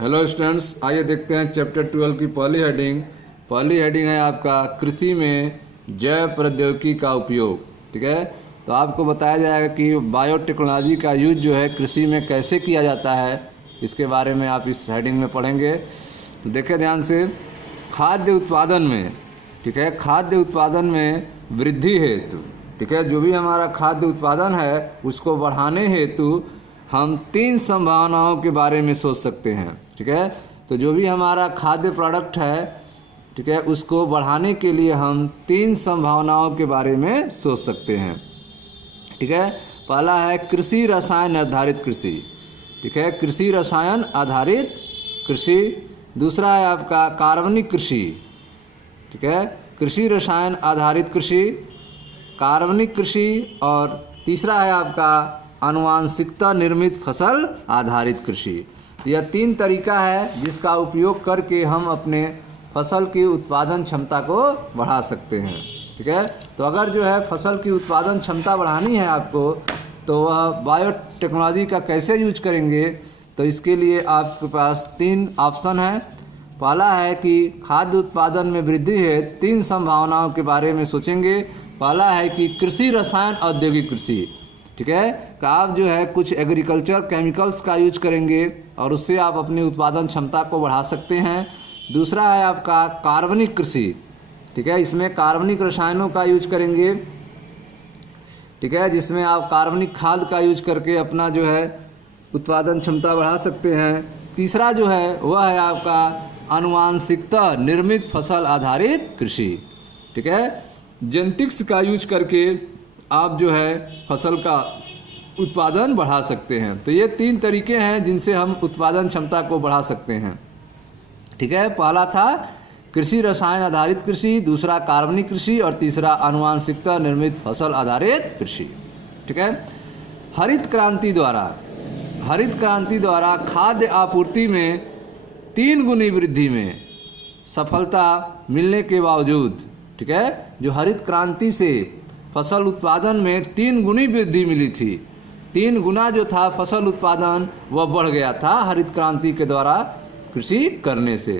Hello students, आइए देखते हैं चैप्टर 12 की पहली हेडिंग। पहली हेडिंग है आपका कृषि में जैव प्रौद्योगिकी का उपयोग। ठीक है, तो आपको बताया जाएगा कि बायोटेक्नोलॉजी का यूज जो है कृषि में कैसे किया जाता है, इसके बारे में आप इस हेडिंग में पढ़ेंगे। तो देखिए ध्यान से, खाद्य उत्पादन में, ठीक है, खाद्य उत्पादन में वृद्धि हेतु, ठीक है, जो भी हमारा खाद्य उत्पादन है उसको बढ़ाने हेतु हम 3 संभावनाओं के बारे में सोच सकते हैं। ठीक है, तो जो भी हमारा खाद्य प्रोडक्ट है, ठीक है, उसको बढ़ाने के लिए हम 3 संभावनाओं के बारे में सोच सकते हैं। ठीक है, पहला है कृषि रसायन आधारित कृषि। ठीक है, कृषि रसायन आधारित कृषि। दूसरा है आपका कार्बनिक कृषि। ठीक है, कृषि रसायन आधारित कृषि, कार्बनिक कृषि। और तीसरा है आपका आनुवांशिकता निर्मित फसल आधारित कृषि। यह 3 तरीका है जिसका उपयोग करके हम अपने फसल की उत्पादन क्षमता को बढ़ा सकते हैं। ठीक है, तो अगर जो है फसल की उत्पादन क्षमता बढ़ानी है आपको, तो वह बायोटेक्नोलॉजी का कैसे यूज करेंगे, तो इसके लिए आपके पास 3 ऑप्शन है। पहला है कि खाद्य उत्पादन में वृद्धि है 3 संभावनाओं के बारे में सोचेंगे। पहला है कि कृषि रसायन औद्योगिक कृषि। ठीक है, कि आप जो है कुछ एग्रीकल्चर केमिकल्स का यूज करेंगे और उससे आप अपनी उत्पादन क्षमता को बढ़ा सकते हैं। दूसरा है आपका कार्बनिक कृषि। ठीक है, इसमें कार्बनिक रसायनों का यूज करेंगे। ठीक है, जिसमें आप कार्बनिक खाद का यूज करके अपना जो है उत्पादन क्षमता बढ़ा सकते हैं। तीसरा जो है वह है आपका आनुवांशिकता निर्मित फसल आधारित कृषि। ठीक है, जेनेटिक्स का यूज करके आप जो है फसल का उत्पादन बढ़ा सकते हैं। तो ये 3 तरीके हैं जिनसे हम उत्पादन क्षमता को बढ़ा सकते हैं। ठीक है, पहला था कृषि रसायन आधारित कृषि, दूसरा कार्बनिक कृषि और तीसरा आनुवांशिकता निर्मित फसल आधारित कृषि। ठीक है, हरित क्रांति द्वारा खाद्य आपूर्ति में 3 गुनी वृद्धि में सफलता मिलने के बावजूद, ठीक है, जो हरित क्रांति से फसल उत्पादन में 3 गुनी वृद्धि मिली थी, 3 गुना जो था फसल उत्पादन वह बढ़ गया था हरित क्रांति के द्वारा कृषि करने से।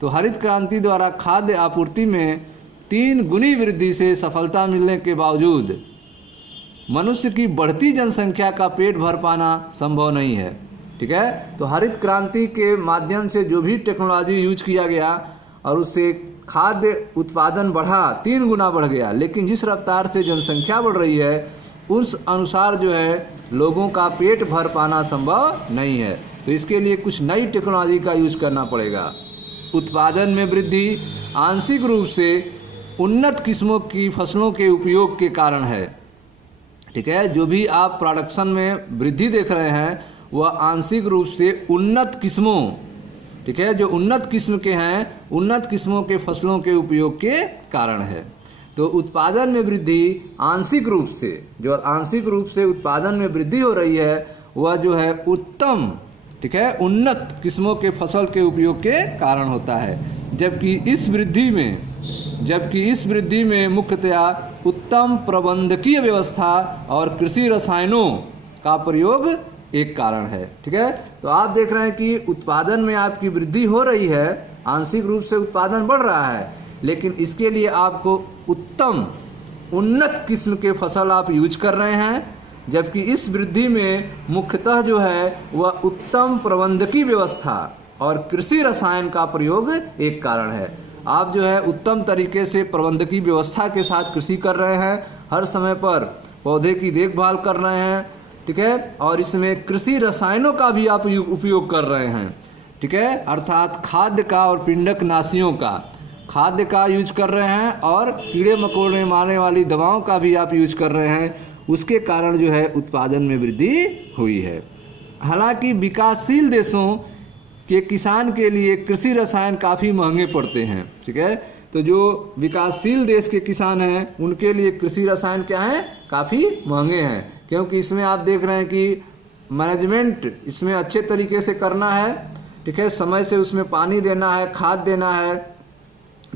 तो हरित क्रांति द्वारा खाद्य आपूर्ति में 3 गुनी वृद्धि से सफलता मिलने के बावजूद मनुष्य की बढ़ती जनसंख्या का पेट भर पाना संभव नहीं है। ठीक है, तो हरित क्रांति के माध्यम से जो भी टेक्नोलॉजी यूज किया गया और उससे खाद्य उत्पादन बढ़ा, 3 गुना बढ़ गया, लेकिन जिस रफ्तार से जनसंख्या बढ़ रही है उस अनुसार जो है लोगों का पेट भर पाना संभव नहीं है। तो इसके लिए कुछ नई टेक्नोलॉजी का यूज करना पड़ेगा। उत्पादन में वृद्धि आंशिक रूप से उन्नत किस्मों की फसलों के उपयोग के कारण है। ठीक है, जो भी आप प्रोडक्शन में वृद्धि देख रहे हैं वह आंशिक रूप से उन्नत किस्मों, ठीक है, जो उन्नत किस्म के हैं, उन्नत किस्मों के फसलों के उपयोग के कारण है। तो उत्पादन में वृद्धि आंशिक रूप से, जो आंशिक रूप से उत्पादन में वृद्धि हो रही है वह जो है उत्तम, ठीक है, उन्नत किस्मों के फसल के उपयोग के कारण होता है। जबकि इस वृद्धि में मुख्यतया उत्तम प्रबंधकीय व्यवस्था और कृषि रसायनों का प्रयोग एक कारण है। ठीक है, तो आप देख रहे हैं कि उत्पादन में आपकी वृद्धि हो रही है, आंशिक रूप से उत्पादन बढ़ रहा है, लेकिन इसके लिए आपको उत्तम उन्नत किस्म के फसल आप यूज कर रहे हैं। जबकि इस वृद्धि में मुख्यतः जो है वह उत्तम प्रबंधकीय व्यवस्था और कृषि रसायन का प्रयोग एक कारण है। आप जो है उत्तम तरीके से प्रबंधकीय व्यवस्था के साथ कृषि कर रहे हैं, हर समय पर पौधे की देखभाल कर रहे हैं। ठीक है, और इसमें कृषि रसायनों का भी आप उपयोग कर रहे हैं। ठीक है, अर्थात खाद्य का और पिंडक नाशियों का, खाद्य का यूज कर रहे हैं और कीड़े मकोड़े मारने वाली दवाओं का भी आप यूज कर रहे हैं। उसके कारण जो है उत्पादन में वृद्धि हुई है। हालांकि विकासशील देशों के किसान के लिए कृषि रसायन काफ़ी महंगे पड़ते हैं। ठीक है, तो जो विकासशील देश के किसान हैं उनके लिए कृषि रसायन क्या है, काफ़ी महंगे हैं, क्योंकि इसमें आप देख रहे हैं कि मैनेजमेंट इसमें अच्छे तरीके से करना है। ठीक है, समय से उसमें पानी देना है, खाद देना है,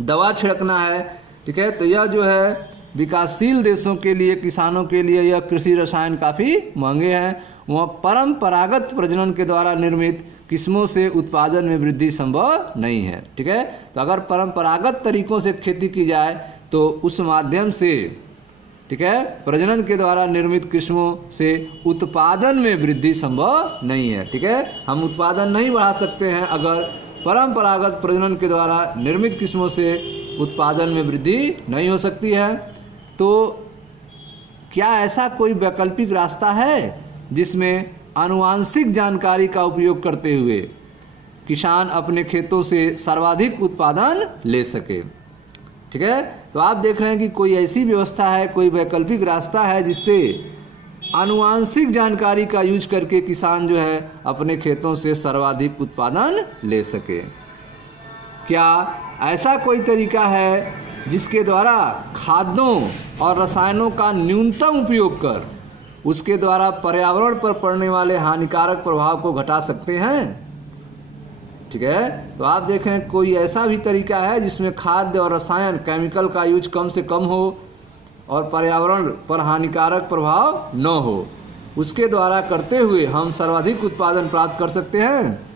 दवा छिड़कना है। ठीक है, तो यह जो है विकासशील देशों के लिए, किसानों के लिए यह कृषि रसायन काफ़ी महंगे हैं। वह परंपरागत प्रजनन के द्वारा निर्मित किस्मों से उत्पादन में वृद्धि संभव नहीं है। ठीक है, तो अगर परंपरागत तरीकों से खेती की जाए तो उस माध्यम से, ठीक है, प्रजनन के द्वारा निर्मित किस्मों से उत्पादन में वृद्धि संभव नहीं है। ठीक है, हम उत्पादन नहीं बढ़ा सकते हैं अगर परंपरागत प्रजनन के द्वारा निर्मित किस्मों से उत्पादन में वृद्धि नहीं हो सकती है। तो क्या ऐसा कोई वैकल्पिक रास्ता है जिसमें आनुवांशिक जानकारी का उपयोग करते हुए किसान अपने खेतों से सर्वाधिक उत्पादन ले सके? ठीक है, तो आप देख रहे हैं कि कोई ऐसी व्यवस्था है, कोई वैकल्पिक रास्ता है जिससे आनुवांशिक जानकारी का यूज करके किसान जो है अपने खेतों से सर्वाधिक उत्पादन ले सके। क्या ऐसा कोई तरीका है जिसके द्वारा खादों और रसायनों का न्यूनतम उपयोग कर उसके द्वारा पर्यावरण पर पड़ने वाले हानिकारक प्रभाव को घटा सकते हैं? ठीक है, तो आप देखें कोई ऐसा भी तरीका है जिसमें खाद्य और रसायन केमिकल का यूज कम से कम हो और पर्यावरण पर हानिकारक प्रभाव न हो, उसके द्वारा करते हुए हम सर्वाधिक उत्पादन प्राप्त कर सकते हैं।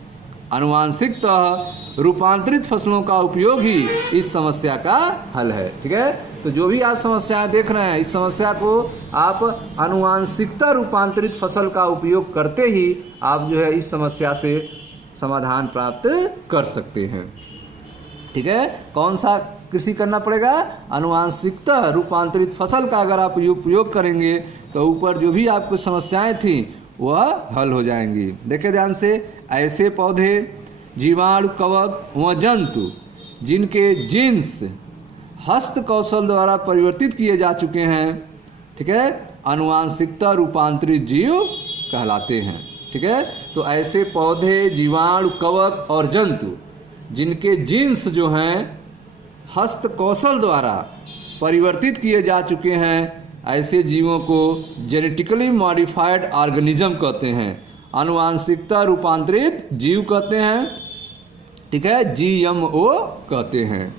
आनुवांशिकतः रूपांतरित फसलों का उपयोग ही इस समस्या का हल है। ठीक है, तो जो भी आप समस्याएं देख रहे हैं, इस समस्या को आप आनुवांशिकता रूपांतरित फसल का उपयोग करते ही आप जो है इस समस्या से समाधान प्राप्त कर सकते हैं। ठीक है, कौन सा कृषि करना पड़ेगा? आनुवांशिकता रूपांतरित फसल का अगर आप उपयोग करेंगे तो ऊपर जो भी आपको समस्याएं थी वह हल हो जाएंगी। देखिए ध्यान से, ऐसे पौधे, जीवाणु, कवक व जंतु जिनके जीन्स हस्त कौशल द्वारा परिवर्तित किए जा चुके हैं, ठीक है, आनुवांशिकता रूपांतरित जीव कहलाते हैं। ठीक है, तो ऐसे पौधे, जीवाणु, कवक और जंतु जिनके जीन्स जो हैं हस्त कौशल द्वारा परिवर्तित किए जा चुके हैं, ऐसे जीवों को जेनेटिकली मॉडिफाइड ऑर्गेनिज्म कहते हैं, आनुवांशिकता रूपांतरित जीव कहते हैं। ठीक है, GMO कहते हैं।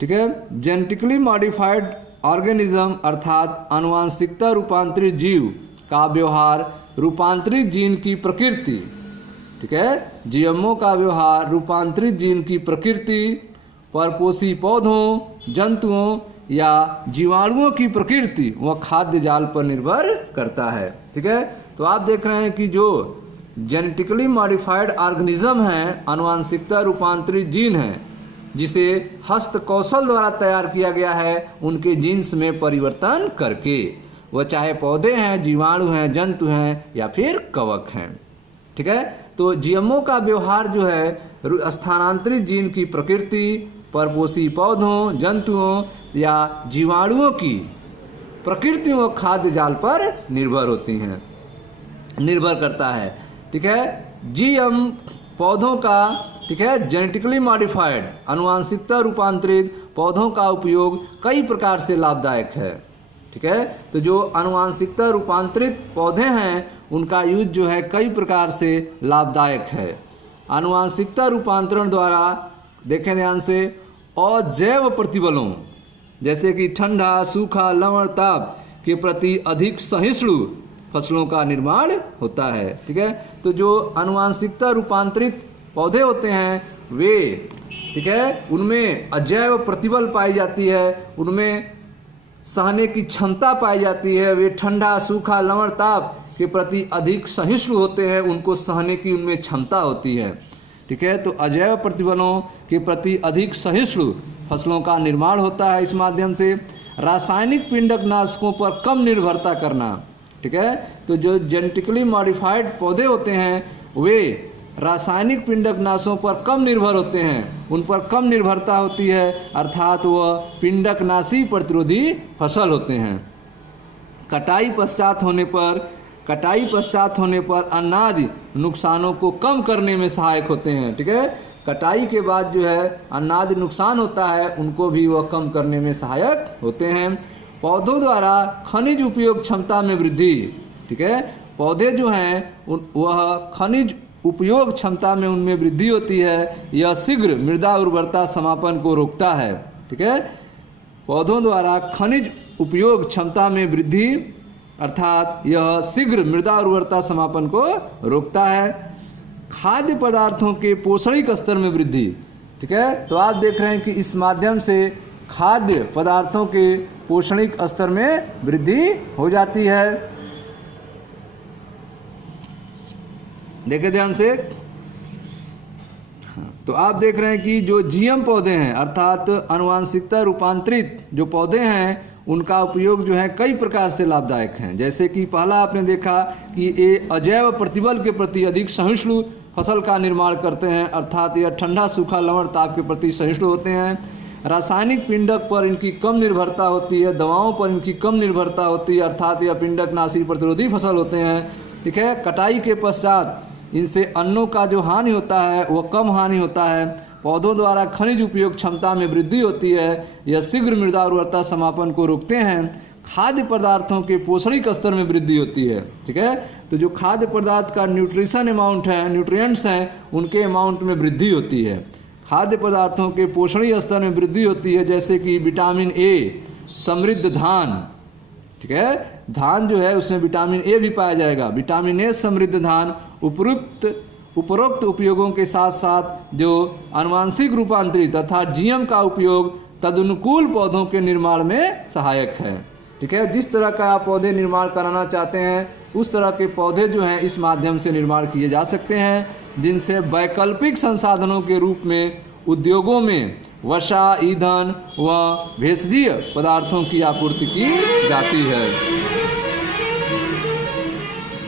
ठीक है, जेनेटिकली मॉडिफाइड ऑर्गेनिज्म अर्थात आनुवांशिकता रूपांतरित जीव का व्यवहार रूपांतरित जीन की प्रकृति, ठीक है, GMO का व्यवहार रूपांतरित जीन की प्रकृति, परपोषी पौधों, जंतुओं या जीवाणुओं की प्रकृति व खाद्य जाल पर निर्भर करता है। ठीक है, तो आप देख रहे हैं कि जो जेनेटिकली मॉडिफाइड ऑर्गेनिज्म हैं, आनुवांशिकता रूपांतरित जीन हैं, जिसे हस्त कौशल द्वारा तैयार किया गया है उनके जीन्स में परिवर्तन करके, वह चाहे पौधे हैं, जीवाणु हैं, जंतु हैं या फिर कवक हैं। ठीक है, तो GMO का व्यवहार जो है स्थानांतरित जीन की प्रकृति, परपोषी पौधों, जंतुओं या जीवाणुओं की प्रकृति व खाद्य जाल पर निर्भर करता है। ठीक है, GM पौधों का, ठीक है, जेनेटिकली मॉडिफाइड आनुवांशिकता रूपांतरित पौधों का उपयोग कई प्रकार से लाभदायक है। ठीक है, तो जो आनुवांशिकता रूपांतरित पौधे हैं उनका यूज जो है कई प्रकार से लाभदायक है। आनुवांशिकता रूपांतरण द्वारा देखें ध्यान से, अजैव प्रतिबलों जैसे कि ठंडा, सूखा, लवण, ताप के प्रति अधिक सहिष्णु फसलों का निर्माण होता है। ठीक है, तो जो आनुवांशिकता रूपांतरित पौधे होते हैं वे, ठीक है, उनमें अजैव प्रतिबल पाई जाती है, उनमें सहने की क्षमता पाई जाती है, वे ठंडा, सूखा, लवण, ताप के प्रति अधिक सहिष्णु होते हैं, उनको सहने की उनमें क्षमता होती है। ठीक है, तो अजैव प्रतिबलों के प्रति अधिक सहिष्णु फसलों का निर्माण होता है। इस माध्यम से रासायनिक पिंडकनाशकों पर कम निर्भरता करना। ठीक है, तो जो जेनेटिकली मॉडिफाइड पौधे होते हैं वे रासायनिक पिंडकनाशकों पर कम निर्भर होते हैं, उन पर कम निर्भरता होती है, अर्थात वह पिंडकनाशी प्रतिरोधी फसल होते हैं। कटाई पश्चात होने पर अनादि नुकसानों को कम करने में सहायक होते हैं। ठीक है, कटाई के बाद जो है अनादि नुकसान होता है उनको भी वह कम करने में सहायक होते हैं। पौधों द्वारा खनिज उपयोग क्षमता में वृद्धि। ठीक है, पौधे जो हैं वह खनिज उपयोग क्षमता में उनमें वृद्धि होती है। यह शीघ्र मृदा उर्वरता समापन को रोकता है। ठीक है, पौधों द्वारा खनिज उपयोग क्षमता में वृद्धि अर्थात यह शीघ्र मृदा उर्वरता समापन को रोकता है। खाद्य पदार्थों के पोषणिक स्तर में वृद्धि। ठीक है, तो आप देख रहे हैं कि इस माध्यम से खाद्य पदार्थों के पोषणिक स्तर में वृद्धि हो जाती है। देखें ध्यान से, तो आप देख रहे हैं कि जो जीएम पौधे हैं अर्थात आनुवांशिकता रूपांतरित जो पौधे हैं उनका उपयोग जो है कई प्रकार से लाभदायक हैं। जैसे कि पहला आपने देखा कि ये अजैव प्रतिबल के प्रति अधिक सहिष्णु फसल का निर्माण करते हैं, अर्थात यह ठंडा, सूखा, लवण, ताप के प्रति सहिष्णु होते हैं। रासायनिक पिंडक पर इनकी कम निर्भरता होती है, दवाओं पर इनकी कम निर्भरता होती है, अर्थात यह पिंडक नाशी प्रतिरोधी फसल होते हैं। ठीक है, कटाई के पश्चात इनसे अन्नों का जो हानि होता है वह कम हानि होता है। पौधों द्वारा खनिज उपयोग क्षमता में वृद्धि होती है, यह शीघ्र मृदा उर्वरता समापन को रोकते हैं। खाद्य पदार्थों के पोषणिक स्तर में वृद्धि होती है। ठीक है, तो जो खाद्य पदार्थ का न्यूट्रिशन अमाउंट है, न्यूट्रिएंट्स हैं, उनके अमाउंट में वृद्धि होती है। खाद्य पदार्थों के पोषणीय स्तर में वृद्धि होती है, जैसे कि विटामिन ए समृद्ध धान। ठीक है, धान जो है उसमें विटामिन ए भी पाया जाएगा। विटामिन ए समृद्ध धान उपरोक्त उपयोगों के साथ साथ जो आनुवांशिक रूपांतरित अर्थात जीएम का उपयोग तदनुकूल पौधों के निर्माण में सहायक है। ठीक है, जिस तरह का आप पौधे निर्माण कराना चाहते हैं उस तरह के पौधे जो हैं इस माध्यम से निर्माण किए जा सकते हैं, जिनसे वैकल्पिक संसाधनों के रूप में उद्योगों में वसा, ईंधन व भेषजीय पदार्थों की आपूर्ति की जाती है।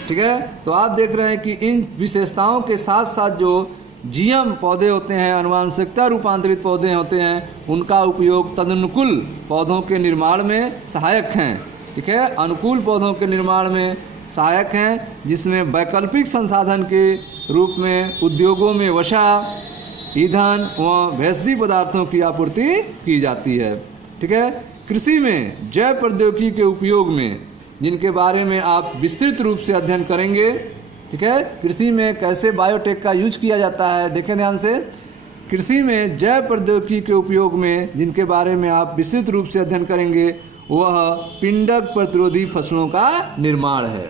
ठीक है, तो आप देख रहे हैं कि इन विशेषताओं के साथ साथ जो जीएम पौधे होते हैं, आनुवांशिकता रूपांतरित पौधे होते हैं, उनका उपयोग तदनुकूल पौधों के निर्माण में सहायक हैं। ठीक है, अनुकूल पौधों के निर्माण में सहायक हैं, जिसमें वैकल्पिक संसाधन के रूप में उद्योगों में वसा, ईंधन व भेषजी पदार्थों की आपूर्ति की जाती है। ठीक है, कृषि में जैव प्रौद्योगिकी के उपयोग में जिनके बारे में आप विस्तृत रूप से अध्ययन करेंगे। ठीक है, कृषि में कैसे बायोटेक का यूज किया जाता है, देखें ध्यान से। कृषि में जैव प्रौद्योगिकी के उपयोग में जिनके बारे में आप विस्तृत रूप से अध्ययन करेंगे वह पिंडक प्रतिरोधी फसलों का निर्माण है।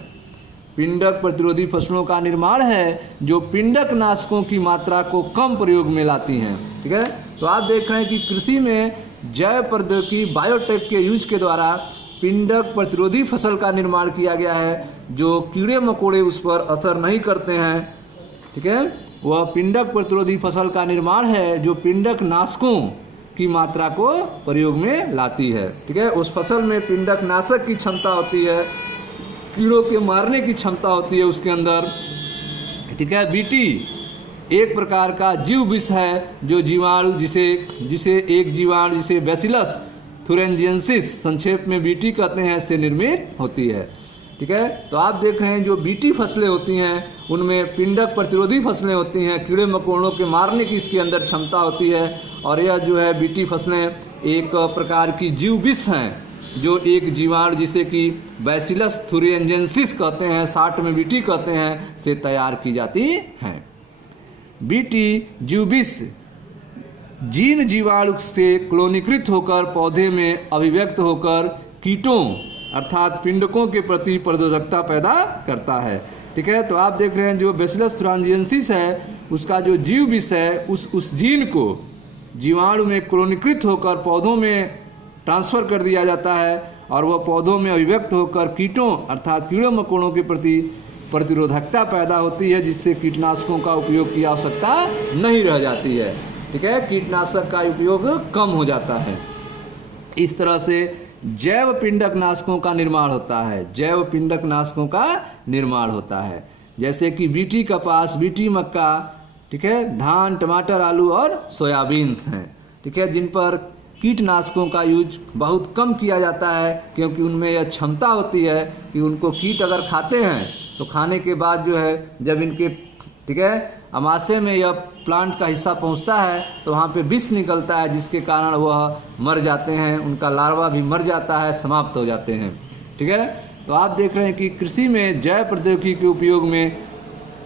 पिंडक प्रतिरोधी फसलों का निर्माण है जो पिंडक नाशकों की मात्रा को कम प्रयोग में लाती हैं। ठीक है, तो आप देख रहे हैं कि कृषि में जैव प्रौद्योगिकी बायोटेक के यूज के द्वारा पिंडक प्रतिरोधी फसल का निर्माण किया गया है, जो कीड़े मकोड़े उस पर असर नहीं करते हैं। ठीक है, वह पिंडक प्रतिरोधी फसल का निर्माण है जो पिंडक नाशकों की मात्रा को प्रयोग में लाती है। ठीक है, उस फसल में पिंडक नाशक की क्षमता होती है, कीड़ों के मारने की क्षमता होती है उसके अंदर। ठीक है, बीटी एक प्रकार का जीव विष है जो जीवाणु जिसे एक जीवाणु जिसे बैसिलस थुरिंजिएंसिस संक्षेप में बीटी कहते हैं से निर्मित होती है। ठीक है, तो आप देख रहे हैं जो बीटी फसलें होती हैं उनमें पिंडक प्रतिरोधी फसलें होती हैं, कीड़े मकोड़ों के मारने की इसके अंदर क्षमता होती है। और यह जो है बीटी फसलें एक प्रकार की जीव विष हैं जो एक जीवाणु जिसे कि बैसिलस थुरिंजिएंसिस कहते हैं, शार्ट में बीटी कहते हैं, से तैयार की जाती हैं। बीटी जीव विष जीन जीवाणु से क्लोनीकृत होकर पौधे में अभिव्यक्त होकर कीटों अर्थात पिंडकों के प्रति प्रतिरोधकता पैदा करता है। ठीक है, तो आप देख रहे हैं जो बैसिलस थुरिंजिएंसिस है उसका जो जीव विष है उस जीन को जीवाणु में क्लोनीकृत होकर पौधों में ट्रांसफ़र कर दिया जाता है और वह पौधों में अभिव्यक्त होकर कीटों अर्थात कीड़ों मकोड़ों के प्रति प्रतिरोधकता पैदा होती है, जिससे कीटनाशकों का उपयोग की आवश्यकता नहीं रह जाती है। ठीक है, कीटनाशक का उपयोग कम हो जाता है। इस तरह से जैव पिंडक नाशकों का निर्माण होता है। जैव पिंडक नाशकों का निर्माण होता है जैसे कि बीटी कपास, बीटी मक्का, ठीक है, धान, टमाटर, आलू और सोयाबीन्स हैं। ठीक है, जिन पर कीटनाशकों का यूज बहुत कम किया जाता है क्योंकि उनमें यह क्षमता होती है कि उनको कीट अगर खाते हैं तो खाने के बाद जो है जब इनके ठीक है अमाशय में यह प्लांट का हिस्सा पहुंचता है तो वहाँ पे विष निकलता है, जिसके कारण वह मर जाते हैं, उनका लार्वा भी मर जाता है, समाप्त हो जाते हैं। ठीक है, तो आप देख रहे हैं कि कृषि में जैव प्रौद्योगिकी के उपयोग में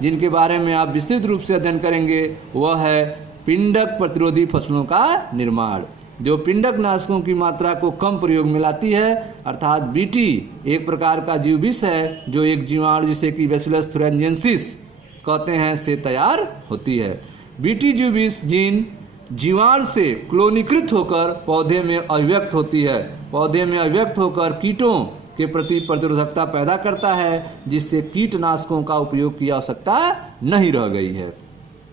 जिनके बारे में आप विस्तृत रूप से अध्ययन करेंगे वह है पिंडक प्रतिरोधी फसलों का निर्माण, जो पिंडक नाशकों की मात्रा को कम प्रयोग में लाती है। अर्थात बीटी एक प्रकार का जीव विष है जो एक जीवाणु जिसे कि बैसिलस थुरिंजिएंसिस कहते हैं से तैयार होती है। बीटी जीव विष जीन जीवाणु से क्लोनीकृत होकर पौधे में अभिव्यक्त होती है। पौधे में अभिव्यक्त होकर कीटों के प्रति प्रतिरोधकता पैदा करता है, जिससे कीटनाशकों का उपयोग की आवश्यकता नहीं रह गई है।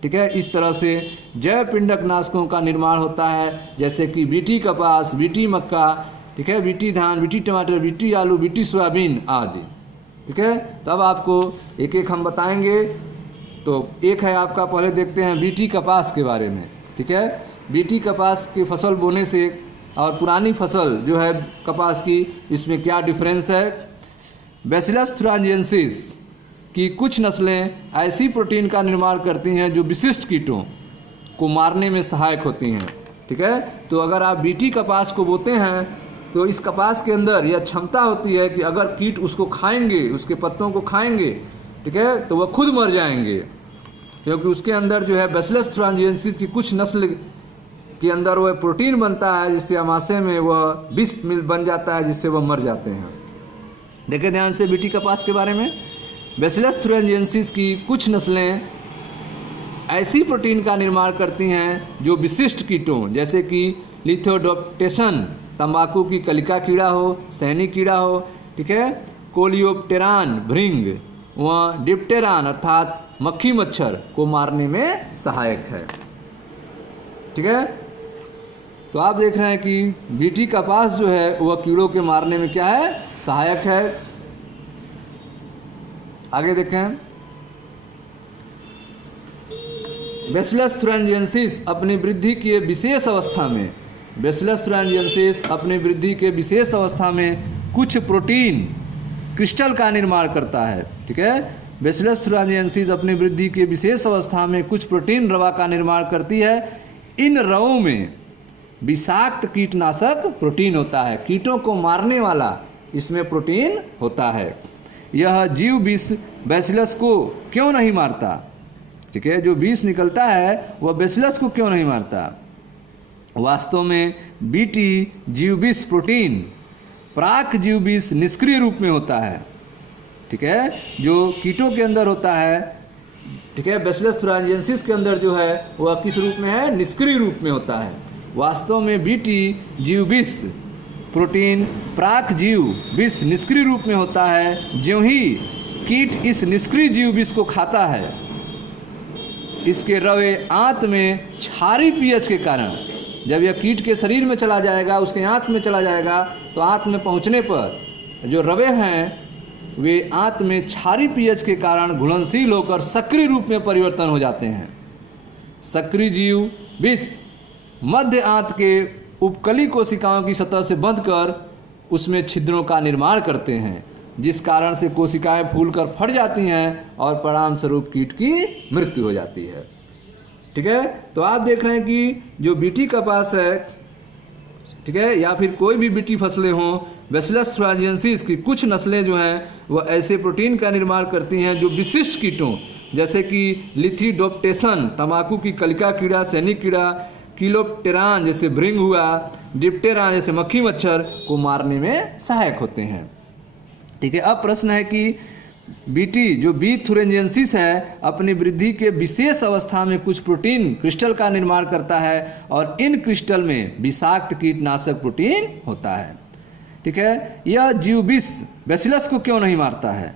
ठीक है, इस तरह से जैव पिंडक नाशकों का निर्माण होता है, जैसे कि बीटी कपास, बीटी मक्का, ठीक है, बीटी धान, बीटी टमाटर, बीटी आलू, बीटी सोयाबीन आदि। ठीक है, तब आपको एक एक हम बताएंगे। तो एक है आपका, पहले देखते हैं बीटी कपास के बारे में। ठीक है, बीटी कपास की फसल बोने से और पुरानी फसल जो है कपास की, इसमें क्या डिफरेंस है। बैसिलस थुरांजिएंसिस की कुछ नस्लें ऐसी प्रोटीन का निर्माण करती हैं जो विशिष्ट कीटों को मारने में सहायक होती हैं। ठीक है, तो अगर आप बीटी कपास को बोते हैं तो इस कपास के अंदर यह क्षमता होती है कि अगर कीट उसको खाएंगे, उसके पत्तों को खाएंगे, ठीक है, तो वह खुद मर जाएंगे, क्योंकि उसके अंदर जो है बैसिलस थुरांजिएंसिस की कुछ नस्ल के अंदर वह प्रोटीन बनता है, जिससे अमाशय में वह विष बन जाता है, जिससे वह मर जाते हैं। देखिए ध्यान से बीटी कपास के बारे में। बैसिलस थुरांजिएंसिस की कुछ नस्लें ऐसी प्रोटीन का निर्माण करती हैं जो विशिष्ट कीटों, जैसे कि लिथोडोप्टेसन, तंबाकू की कलिका कीड़ा हो, सैनिक कीड़ा हो, ठीक है, कोलियोप्टेरान भृंग व डिप्टेरान अर्थात मक्खी मच्छर को मारने में सहायक है। ठीक है, तो आप देख रहे हैं कि बीटी कपास जो है वह कीड़ों के मारने में क्या है, सहायक है। आगे देखें, बैसिलस थुरांजिएंसिस अपनी वृद्धि के विशेष अवस्था में, बैसिलस थुरांजिएंसिस अपनी वृद्धि के विशेष अवस्था में कुछ प्रोटीन क्रिस्टल का निर्माण करता है। ठीक है, बैसिलस थुरांजिएंसिस अपनी वृद्धि के विशेष अवस्था में कुछ प्रोटीन रवा का निर्माण करती है। इन रवों में विषाक्त कीटनाशक प्रोटीन होता है, कीटों को मारने वाला इसमें प्रोटीन होता है। यह जीव विष बैसिलस को क्यों नहीं मारता। ठीक है, जो विष निकलता है वह बैसिलस को क्यों नहीं मारता। वास्तव में बीटी जीव विष प्रोटीन प्राक जीव विष निष्क्रिय रूप में होता है। ठीक है, जो कीटों के अंदर होता है, ठीक है, बैसिलस थुरांजिएंसिस के अंदर जो है वह किस रूप में है, निष्क्रिय रूप में होता है। वास्तव में बीटी जीव विष प्रोटीन प्राक जीव विष निष्क्रिय रूप में होता है। ज्यों ही कीट इस निष्क्रिय जीव विष को खाता है, इसके रवे आंत में क्षारी पीएच के कारण, जब यह कीट के शरीर में चला जाएगा, उसके आंत में चला जाएगा, तो आंत में पहुंचने पर जो रवे हैं वे आंत में क्षारी पीएच के कारण घुलनशील होकर सक्रिय रूप में परिवर्तन हो जाते हैं। सक्रिय जीव विष मध्य आंत के उपकली कोशिकाओं की सतह से बंधकर उसमें छिद्रों का निर्माण करते हैं, जिस कारण से कोशिकाएं फूलकर फट जाती हैं और परिणाम स्वरूप कीट की मृत्यु हो जाती है। ठीक है, तो आप देख रहे हैं कि जो बीटी कपास है, ठीक है, या फिर कोई भी बीटी फसलें हों, बैसिलस थुरांजिएंसिस की कुछ नस्लें जो हैं वह ऐसे प्रोटीन का निर्माण करती हैं जो विशिष्ट कीटों, जैसे कि लिथोडोप्टेसन, तंबाकू की कलिका कीड़ा, सैनिक कीड़ा, किलोप्टेरान जैसे भृंग हुआ, डिप्टेरान जैसे मक्खी मच्छर को मारने में सहायक होते हैं। ठीक है, अब प्रश्न है कि बीटी जो बी थुरांजिएंसिस है अपनी वृद्धि के विशेष अवस्था में कुछ प्रोटीन क्रिस्टल का निर्माण करता है और इन क्रिस्टल में विषाक्त कीटनाशक प्रोटीन होता है। ठीक है, यह जीव विष बैसिलस को क्यों नहीं मारता है।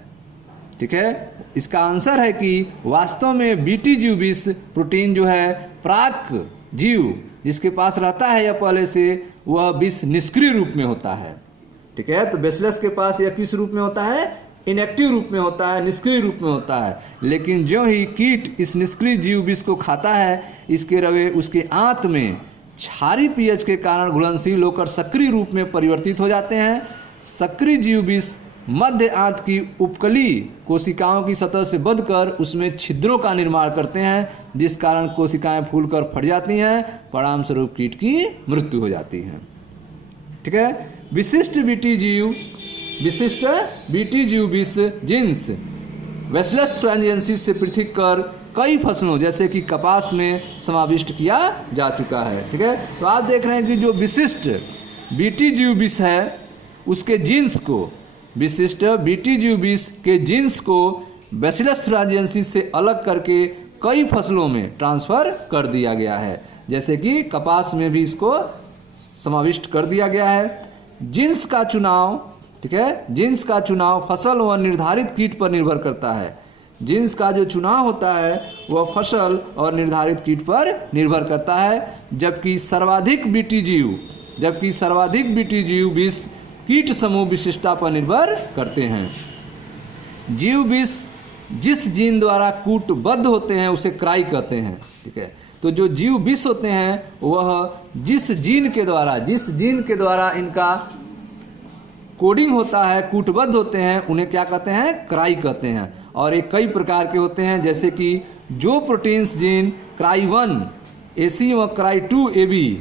ठीक है, इसका आंसर है कि वास्तव में बीटी जीव विष प्रोटीन जो है प्राक जीव जिसके पास रहता है या पहले से, वह विष निष्क्रिय रूप में होता है। ठीक है, तो बैसिलस के पास यह किस रूप में होता है, इनएक्टिव रूप में होता है, निष्क्रिय रूप में होता है। लेकिन जो ही कीट इस निष्क्रिय जीव विष को खाता है, इसके रवे उसके आंत में क्षारी पीएच के कारण घुलनशील होकर सक्रिय रूप में परिवर्तित हो जाते हैं। सक्रिय जीव विष मध्य आंत की उपकली कोशिकाओं की सतह से बंधकर उसमें छिद्रों का निर्माण करते हैं, जिस कारण कोशिकाएं फूलकर फट जाती हैं, परिणाम स्वरूप कीट की मृत्यु हो जाती है। ठीक है, विशिष्ट बीटी जीव विष जीन्स बैसिलस थुरांजिएंसिस से पृथक कर कई फसलों जैसे कि कपास में समाविष्ट किया जा चुका है। ठीक है, तो आप देख रहे हैं कि जो विशिष्ट बीटी जीव विष है उसके जीन्स को, विशिष्ट बीटी जीव विष के जीन्स को बैसिलस थुरिनजिएंसिस से अलग करके कई फसलों में ट्रांसफर कर दिया गया है, जैसे कि कपास में भी इसको समाविष्ट कर दिया गया है। जीन्स का चुनाव, ठीक है, जीन्स का चुनाव फसल व निर्धारित कीट पर निर्भर करता है। जीन्स का जो चुनाव होता है वह फसल और निर्धारित कीट पर निर्भर करता है, जबकि सर्वाधिक बीटी जीव विष कीट समूह विशिष्टता पर निर्भर करते हैं। जीव विष जिस जीन द्वारा कूटबद्ध होते हैं उसे क्राई कहते हैं, ठीक है। तो जो जीव विष होते हैं वह जिस जीन के द्वारा इनका कोडिंग होता है, कूटबद्ध होते हैं, उन्हें क्या कहते हैं, क्राई कहते हैं। और ये कई प्रकार के होते हैं, जैसे कि जो प्रोटीन्स जीन क्राई1 AC व क्राई2 AB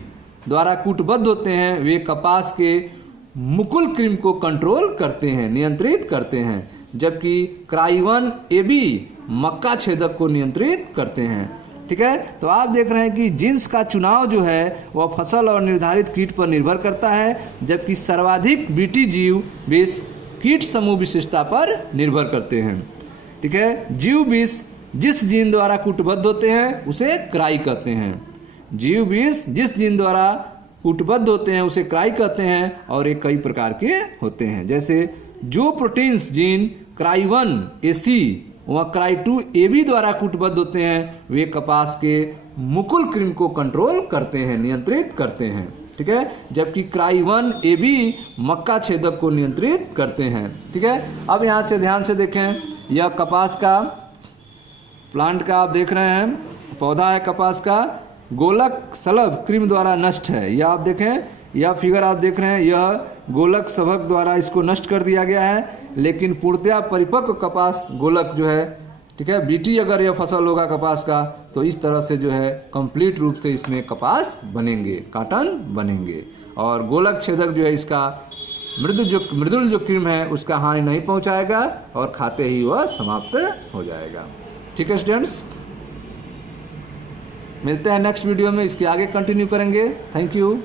द्वारा कूटबद्ध होते हैं वे कपास के मुकुल क्रिम को कंट्रोल करते हैं, नियंत्रित करते हैं, जबकि क्राई1 AB मक्का छेदक को नियंत्रित करते हैं, ठीक है। तो आप देख रहे हैं कि जीन्स का चुनाव जो है वह फसल और निर्धारित कीट पर निर्भर करता है, जबकि सर्वाधिक बीटी जीव विष कीट समूह विशेषता पर निर्भर करते हैं, ठीक है। जीव विष जिस जीन द्वारा कूटबद्ध होते हैं उसे क्राई कहते हैं। जीव विष जिस जीन द्वारा कूटबद्ध होते हैं उसे क्राई कहते हैं। और ये कई प्रकार के होते हैं, जैसे जो प्रोटीन्स जीन क्राई1 AC व क्राई2 AB द्वारा कूटबद्ध होते हैं वे कपास के मुकुल क्रिम को कंट्रोल करते हैं, नियंत्रित करते हैं, ठीक है, जबकि क्राई1 AB मक्का छेदक को नियंत्रित करते हैं, ठीक है। अब यहाँ से ध्यान से देखें, यह कपास का प्लांट का आप देख रहे हैं, पौधा है कपास का, गोलक सलभ क्रिम द्वारा नष्ट है। यह आप देखें, यह फिगर आप देख रहे हैं, यह गोलक सभक द्वारा इसको नष्ट कर दिया गया है, लेकिन पूर्णतया परिपक्व कपास गोलक जो है, ठीक है, बीटी अगर यह फसल होगा कपास का तो इस तरह से जो है कंप्लीट रूप से इसमें कपास बनेंगे, काटन बनेंगे। और गोलक छेदक जो है इसका मृदुल जो क्रिम है उसका हानि नहीं पहुंचाएगा और खाते ही वह समाप्त हो जाएगा, ठीक है स्टूडेंट्स। मिलते हैं नेक्स्ट वीडियो में, इसके आगे कंटिन्यू करेंगे। Thank you.